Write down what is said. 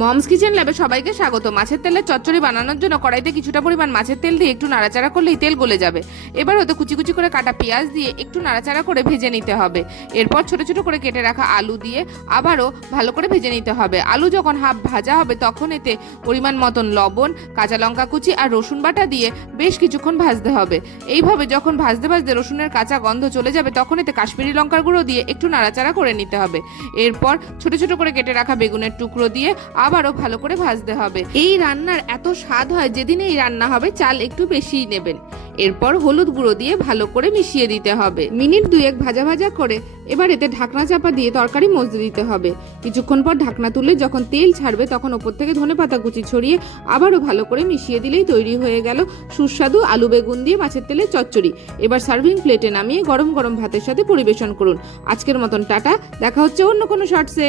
Moms kitchen ল্যাবে সবাইকে স্বাগত। মাছের তেলের চচ্চড়ি বানানোর জন্য কড়াইতে কিছুটা পরিমাণ মাছের তেল দিয়ে একটু নাড়াচাড়া করলেই তেল গলে যাবে। এবার ওতে কুচি কুচি করে কাটা পেঁয়াজ দিয়ে একটু নাড়াচাড়া করে ভেজে নিতে হবে। এরপর ছোট ছোট করে কেটে রাখা আলু দিয়ে আবারও ভালো করে ভেজে নিতে হবে। আলু যখন হাফ ভাজা হবে তখন এতে পরিমাণ মতন লবণ, কাঁচা লঙ্কা কুচি আর রসুন বাটা দিয়ে বেশ কিছুক্ষণ ভাজতে হবে। এইভাবে যখন ভাজতে ভাজতে রসুনের কাঁচা গন্ধ চলে যাবে তখন এতে কাশ্মীরি লঙ্কার গুঁড়ো দিয়ে একটু নাড়াচাড়া করে নিতে হবে। এরপর ছোট ছোট করে কেটে রাখা বেগুনের টুকরো দিয়ে আবারও ভালো করে ভাজতে হবে। এই রান্নার এত স্বাদ হয়, যেদিন এই রান্না হবে চাল একটু বেশিই নেবেন। এরপর হলুদ গুঁড়ো দিয়ে ভালো করে মিশিয়ে দিতে হবে। মিনিট দুয়েক ভাজা ভাজা করে এবার এতে ঢাকনা চাপা দিয়ে তরকারি মজতে দিতে হবে। কিছুক্ষণ পর ঢাকনা তুলে যখন তেল ছাড়বে তখন ওপর থেকে ধনে পাতা কুচি ছড়িয়ে আবারও ভালো করে মিশিয়ে দিলেই তৈরি হয়ে গেল সুস্বাদু আলু বেগুন দিয়ে মাছের তেলের চচ্চড়ি। এবার সার্ভিং প্লেটে নামিয়ে গরম গরম ভাতের সাথে পরিবেশন করুন। আজকের মতন টাটা, দেখা হচ্ছে অন্য কোনো শর্টসে